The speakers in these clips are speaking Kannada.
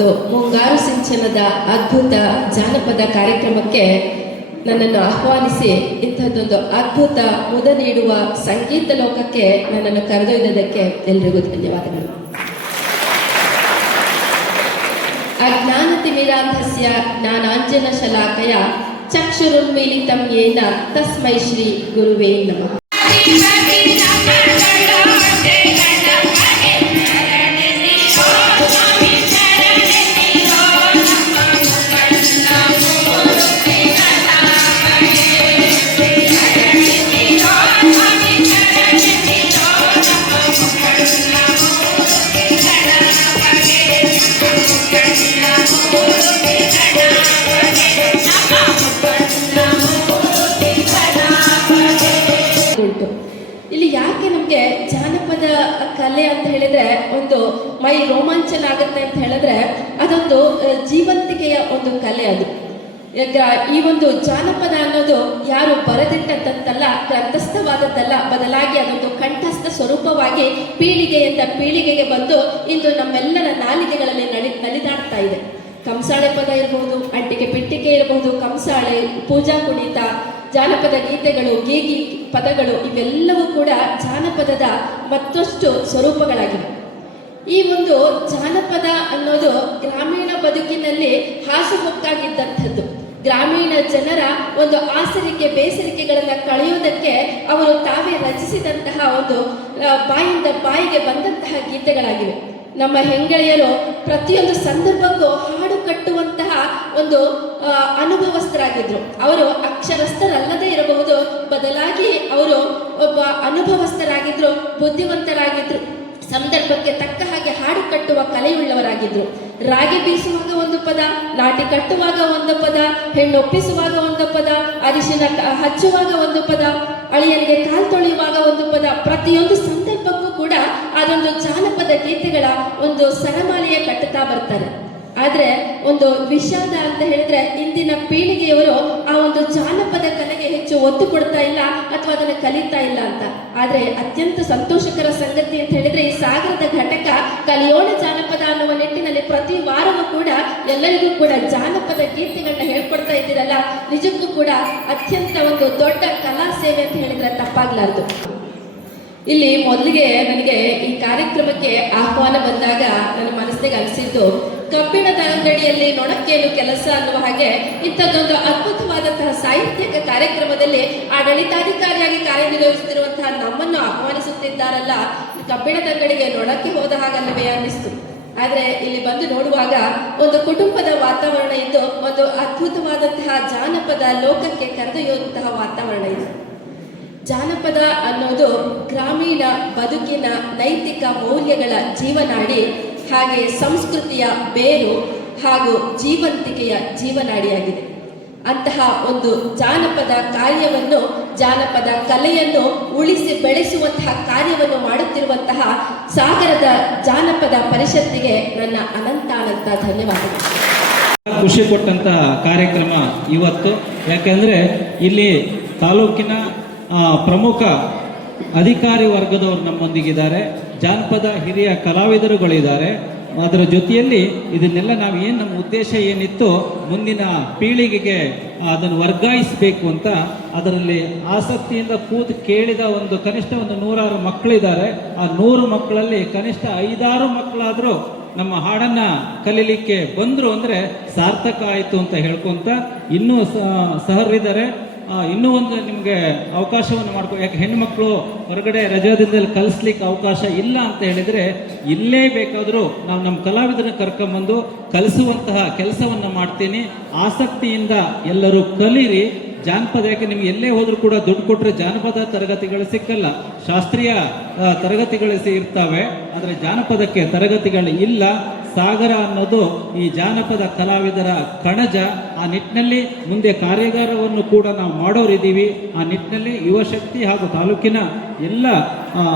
ಒಂದು ಮುಂಗಾರು ಸಿಂಚನದ ಅದ್ಭುತ ಜಾನಪದ ಕಾರ್ಯಕ್ರಮಕ್ಕೆ ನನ್ನನ್ನು ಆಹ್ವಾನಿಸಿ ಇಂಥದ್ದೊಂದು ಅದ್ಭುತ ಮುದ ನೀಡುವ ಸಂಗೀತ ಲೋಕಕ್ಕೆ ನನ್ನನ್ನು ಕರೆದೊಯ್ದದಕ್ಕೆ ಎಲ್ರಿಗೂ ಧನ್ಯವಾದಗಳು. ಅಜ್ಞಾನತಿಮಿರಾಂಧಸ್ಯ ಜ್ಞಾನಾಂಜನ ಶಲಾಕಯ ಚಕ್ಷುರುನ್ಮೀಲಿತಂ ಯೇನ ತಸ್ಮೈ ಶ್ರೀ ಗುರುವೇ ನಮಃ. ಇಲ್ಲಿ ಯಾಕೆ ನಮಗೆ ಜಾನಪದ ಕಲೆ ಅಂತ ಹೇಳಿದ್ರೆ ಒಂದು ಮೈ ರೋಮಾಂಚನ ಆಗುತ್ತೆ ಅಂತ ಹೇಳಿದ್ರೆ ಅದೊಂದು ಜೀವಂತಿಕೆಯ ಒಂದು ಕಲೆ. ಅದು ಈ ಒಂದು ಜಾನಪದ ಅನ್ನೋದು ಯಾರು ಬರೆದಿಟ್ಟಂತಲ್ಲ, ಗ್ರಂಥಸ್ಥವಾದದ್ದಲ್ಲ, ಬದಲಾಗಿ ಅದೊಂದು ಕಂಠಸ್ಥ ಸ್ವರೂಪವಾಗಿ ಪೀಳಿಗೆಯಿಂದ ಪೀಳಿಗೆಗೆ ಬಂದು ಇಂದು ನಮ್ಮೆಲ್ಲರ ನಾಲಿಗೆಗಳಲ್ಲಿ ನಲಿದಾಡ್ತಾ ಇದೆ. ಕಂಸಾಳೆ ಪದ ಇರಬಹುದು, ಅಂಟಿಕೆ ಪಿಟ್ಟಿಕೆ ಇರಬಹುದು, ಕಂಸಾಳೆ, ಪೂಜಾ ಕುಣಿತ, ಜಾನಪದ ಗೀತೆಗಳು, ಗೀಗಿ ಪದಗಳು ಇವೆಲ್ಲವೂ ಕೂಡ ಜಾನಪದದ ಮತ್ತಷ್ಟು ಸ್ವರೂಪಗಳಾಗಿವೆ. ಈ ಒಂದು ಜಾನಪದ ಅನ್ನೋದು ಗ್ರಾಮೀಣ ಬದುಕಿನಲ್ಲಿ ಹಾಸುಹೊಕ್ಕಾಗಿದ್ದಂಥದ್ದು. ಗ್ರಾಮೀಣ ಜನರ ಒಂದು ಆಸರಿಕೆ ಬೇಸರಿಕೆಗಳನ್ನು ಕಳೆಯುವುದಕ್ಕೆ ಅವರು ತಾವೇ ರಚಿಸಿದಂತಹ ಒಂದು ಬಾಯಿಂದ ಬಾಯಿಗೆ ಬಂದಂತಹ ಗೀತೆಗಳಾಗಿವೆ. ನಮ್ಮ ಹೆಂಗಳೆಯರು ಪ್ರತಿಯೊಂದು ಸಂದರ್ಭಕ್ಕೂ ಹಾಡು ಕಟ್ಟುವಂತಹ ಒಂದು ಅನುಭವಸ್ಥರಾಗಿದ್ರು. ಅವರು ಅಕ್ಷರಸ್ಥರಲ್ಲದೆ ಇರಬಹುದು, ಬದಲಾಗಿ ಅವರು ಒಬ್ಬ ಅನುಭವಸ್ಥರಾಗಿದ್ರು, ಬುದ್ಧಿವಂತರಾಗಿದ್ರು, ಸಂದರ್ಭಕ್ಕೆ ತಕ್ಕ ಹಾಗೆ ಹಾಡು ಕಟ್ಟುವ ಕಲೆಯುಳ್ಳವರಾಗಿದ್ರು. ರಾಗಿ ಬೀಸುವಾಗ ಒಂದು ಪದ, ನಾಟಿ ಕಟ್ಟುವಾಗ ಒಂದು ಪದ, ಹೆಣ್ಣೊಪ್ಪಿಸುವಾಗ ಒಂದು ಪದ, ಅರಿಶಿನ ಹಚ್ಚುವಾಗ ಒಂದು ಪದ, ಅಳಿಯನಿಗೆ ಕಾಲು ತೊಳೆಯುವಾಗ ಒಂದು ಪದ, ಪ್ರತಿಯೊಂದು ಸಂದರ್ಭಕ್ಕೂ ಕೂಡ ಅದೊಂದು ಜಾನಪದ ಗೀತೆಗಳ ಒಂದು ಸರಮಾಲೆಯ ಕಟ್ಟುತ್ತಾ ಬರ್ತಾರೆ. ಆದರೆ ಒಂದು ವಿಷಾದ ಅಂತ ಹೇಳಿದ್ರೆ ಇಂದಿನ ಪೀಳಿಗೆಯವರು ಆ ಒಂದು ಜಾನಪದ ಕಲೆಗೆ ಹೆಚ್ಚು ಒತ್ತು ಕೊಡ್ತಾ ಇಲ್ಲ ಅಥವಾ ಅದನ್ನು ಕಲಿತಾ ಇಲ್ಲ ಅಂತ. ಆದರೆ ಅತ್ಯಂತ ಸಂತೋಷಕರ ಸಂಗತಿ ಅಂತ ಹೇಳಿದ್ರೆ ಈ ಸಾಗರದ ಘಟಕ ಕಲಿಯೋಣ ಜಾನಪದ ಅನ್ನುವ ನಿಟ್ಟಿನಲ್ಲಿ ಪ್ರತಿ ವಾರವೂ ಕೂಡ ಎಲ್ಲರಿಗೂ ಕೂಡ ಜಾನಪದ ಗೀತೆಗಳನ್ನ ಹೇಳ್ಕೊಡ್ತಾ ಇದ್ದೀರಲ್ಲ, ನಿಜಕ್ಕೂ ಕೂಡ ಅತ್ಯಂತ ಒಂದು ದೊಡ್ಡ ಕಲಾ ಸೇವೆ ಅಂತ ಹೇಳಿದ್ರೆ ತಪ್ಪಾಗ್ಲಾರ್ದು. ಇಲ್ಲಿ ಮೊದಲಿಗೆ ನನಗೆ ಈ ಕಾರ್ಯಕ್ರಮಕ್ಕೆ ಆಹ್ವಾನ ಬಂದಾಗ ನನ್ನ ಮನಸ್ಸಿಗೆ ಅನಿಸಿದ್ದು, ಕಬ್ಬಿಣದ ಅಂಗಡಿಯಲ್ಲಿ ನೊಣಕ್ಕೇನು ಕೆಲಸ ಅನ್ನುವ ಹಾಗೆ ಇಂಥದ್ದೊಂದು ಅದ್ಭುತವಾದಂತಹ ಸಾಹಿತ್ಯಿಕ ಕಾರ್ಯಕ್ರಮದಲ್ಲಿ ಆಡಳಿತಾಧಿಕಾರಿಯಾಗಿ ಕಾರ್ಯನಿರ್ವಹಿಸುತ್ತಿರುವಂತಹ ನಮ್ಮನ್ನು ಆಹ್ವಾನಿಸುತ್ತಿದ್ದಾರಲ್ಲ, ಕಬ್ಬಿಣದ ಅಂಗಡಿಗೆ ನೊಣಕ್ಕೆ ಹೋದ ಹಾಗಲ್ಲವೇ ಅನ್ನಿಸ್ತು. ಆದರೆ ಇಲ್ಲಿ ಬಂದು ನೋಡುವಾಗ ಒಂದು ಕುಟುಂಬದ ವಾತಾವರಣ ಇದ್ದು ಒಂದು ಅದ್ಭುತವಾದಂತಹ ಜಾನಪದ ಲೋಕಕ್ಕೆ ಕರೆದೊಯ್ಯುವಂತಹ ವಾತಾವರಣ ಇದೆ. ಜಾನಪದ ಅನ್ನೋದು ಗ್ರಾಮೀಣ ಬದುಕಿನ ನೈತಿಕ ಮೌಲ್ಯಗಳ ಜೀವನಾಡಿ, ಹಾಗೆ ಸಂಸ್ಕೃತಿಯ ಬೇರು ಹಾಗೂ ಜೀವಂತಿಕೆಯ ಜೀವನಾಡಿಯಾಗಿದೆ. ಅಂತಹ ಒಂದು ಜಾನಪದ ಕಾರ್ಯವನ್ನು, ಜಾನಪದ ಕಲೆಯನ್ನು ಉಳಿಸಿ ಬೆಳೆಸುವಂತಹ ಕಾರ್ಯವನ್ನು ಮಾಡುತ್ತಿರುವಂತಹ ಸಾಗರದ ಜಾನಪದ ಪರಿಷತ್ತಿಗೆ ನನ್ನ ಅನಂತ ಧನ್ಯವಾದಗಳು. ಖುಷಿ ಕೊಟ್ಟಂತಹ ಕಾರ್ಯಕ್ರಮ ಇವತ್ತು. ಯಾಕೆಂದರೆ ಇಲ್ಲಿ ತಾಲೂಕಿನ ಪ್ರಮುಖ ಅಧಿಕಾರಿ ವರ್ಗದವರು ನಮ್ಮೊಂದಿಗಿದ್ದಾರೆ, ಜಾನಪದ ಹಿರಿಯ ಕಲಾವಿದರುಗಳಿದ್ದಾರೆ. ಅದರ ಜೊತೆಯಲ್ಲಿ ಇದನ್ನೆಲ್ಲ ನಾವು ನಮ್ಮ ಉದ್ದೇಶ ಏನಿತ್ತು, ಮುಂದಿನ ಪೀಳಿಗೆಗೆ ಅದನ್ನು ವರ್ಗಾಯಿಸಬೇಕು ಅಂತ ಅದರಲ್ಲಿ ಆಸಕ್ತಿಯಿಂದ ಕೂತು ಕೇಳಿದ ಕನಿಷ್ಠ 100 ಮಕ್ಕಳಿದ್ದಾರೆ. ಆ 100 ಮಕ್ಕಳಲ್ಲಿ ಕನಿಷ್ಠ 5-6 ಮಕ್ಕಳಾದರೂ ನಮ್ಮ ಹಾಡನ್ನು ಕಲೀಲಿಕ್ಕೆ ಬಂದರು ಅಂದರೆ ಸಾರ್ಥಕ ಆಯಿತು ಅಂತ ಹೇಳ್ಕೊಂತ ಇನ್ನೂ ಸಹರಿದ್ದಾರೆ. ಇನ್ನೂ ಒಂದು ನಿಮಗೆ ಅವಕಾಶವನ್ನು ಯಾಕೆ ಹೆಣ್ಣುಮಕ್ಕಳು ಹೊರಗಡೆ ರಜಾದಿಂದಲ್ಲಿ ಕಲಿಸ್ಲಿಕ್ಕೆ ಅವಕಾಶ ಇಲ್ಲ ಅಂತ ಹೇಳಿದರೆ ಇಲ್ಲೇ ಬೇಕಾದರೂ ನಾವು ನಮ್ಮ ಕಲಾವಿದರನ್ನ ಕರ್ಕೊಂಬಂದು ಕಲಿಸುವಂತಹ ಕೆಲಸವನ್ನು ಮಾಡ್ತೀನಿ. ಆಸಕ್ತಿಯಿಂದ ಎಲ್ಲರೂ ಕಲೀರಿ. ಜಾನಪದ ಯಾಕೆ ನಿಮ್ಗೆ ಎಲ್ಲೇ ಹೋದರೂ ಕೂಡ ದುಡ್ಡು ಕೊಟ್ಟರೆ ಜಾನಪದ ತರಗತಿಗಳು ಸಿಕ್ಕಲ್ಲ, ಶಾಸ್ತ್ರೀಯ ತರಗತಿಗಳು ಇರ್ತವೆ, ಆದರೆ ಜಾನಪದಕ್ಕೆ ತರಗತಿಗಳು ಇಲ್ಲ. ಸಾಗರ ಅನ್ನೋದು ಈ ಜಾನಪದ ಕಲಾವಿದರ ಕಣಜ. ಆ ನಿಟ್ಟಿನಲ್ಲಿ ಮುಂದೆ ಕಾರ್ಯಾಗಾರವನ್ನು ಕೂಡ ನಾವು ಮಾಡೋರಿದ್ದೀವಿ. ಆ ನಿಟ್ಟಿನಲ್ಲಿ ಯುವಶಕ್ತಿ ಹಾಗೂ ತಾಲೂಕಿನ ಎಲ್ಲ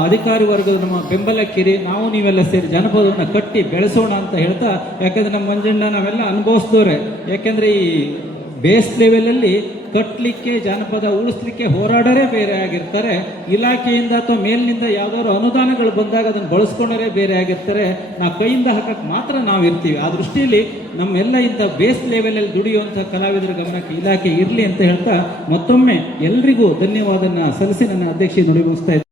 ಅಧಿಕಾರಿ ವರ್ಗದ ನಮ್ಮ ಬೆಂಬಲಕ್ಕಿರಿ. ನಾವು ನೀವೆಲ್ಲ ಸೇರಿ ಜಾನಪದವನ್ನು ಕಟ್ಟಿ ಬೆಳೆಸೋಣ ಅಂತ ಹೇಳ್ತಾ, ಯಾಕೆಂದರೆ ನಮ್ಮ ಮಂಜಣ್ಣ ನಾವೆಲ್ಲ ಅನುಭವಿಸಿದವ್ರೆ. ಯಾಕೆಂದರೆ ಈ ಬೇಸ್ ಲೆವೆಲಲ್ಲಿ ಕಟ್ಟಲಿಕ್ಕೆ, ಜಾನಪದ ಉಳಿಸ್ಲಿಕ್ಕೆ ಹೋರಾಡೋರೇ ಬೇರೆ ಆಗಿರ್ತಾರೆ. ಇಲಾಖೆಯಿಂದ ಅಥವಾ ಮೇಲಿನಿಂದ ಯಾವ್ದಾದ್ರು ಅನುದಾನಗಳು ಬಂದಾಗ ಅದನ್ನು ಬಳಸ್ಕೊಂಡರೆ ಬೇರೆ ಆಗಿರ್ತಾರೆ. ನಾವು ಕೈಯಿಂದ ಹಾಕಕ್ಕೆ ಮಾತ್ರ ನಾವು ಇರ್ತೀವಿ. ಆ ದೃಷ್ಟಿಯಲ್ಲಿ ನಮ್ಮೆಲ್ಲ ಇಂಥ ಬೇಸ್ ಲೆವೆಲಲ್ಲಿ ದುಡಿಯುವಂಥ ಕಲಾವಿದರ ಗಮನಕ್ಕೆ ಇಲಾಖೆ ಇರಲಿ ಅಂತ ಹೇಳ್ತಾ ಮತ್ತೊಮ್ಮೆ ಎಲ್ರಿಗೂ ಧನ್ಯವಾದನ ಸಲ್ಲಿಸಿ ನನ್ನ ಅಧ್ಯಕ್ಷೆ ನುಡಿ ಮುಗಿಸ್ತಾ ಇದ್ದೀನಿ.